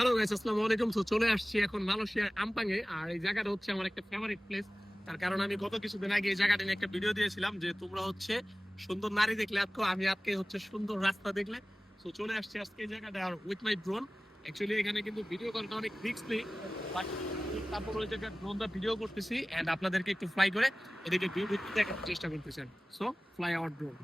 Hello guys, আসসালামু আলাইকুম। তো চলে আসছি এখন মালয়েশিয়ার আমপাঙে। আর এই জায়গাটা হচ্ছে আমার একটা ফেভারিট প্লেস। তার কারণ আমি গত কিছুদিন আগে এই জায়গাটা নিয়ে একটা ভিডিও দিয়েছিলাম যে তোমরা হচ্ছে সুন্দর নারী দেখলে আজকে, আমি আজকে হচ্ছে সুন্দর রাস্তা দেখলে। তো চলে আসছি আজকে এই জায়গাটা আর উইথ মাই ড্রোন। অ্যাকচুয়ালি এখানে কিন্তু ভিডিও করাটা অনেক রিস্কি, বাট তারপর ওই জায়গায় ড্রোন দা ভিডিও করতেছি এন্ড আপনাদেরকে একটু ফ্লাই করে এদিকে ভিউ দেখতে দেখার চেষ্টা করতেছেন। So fly our drone.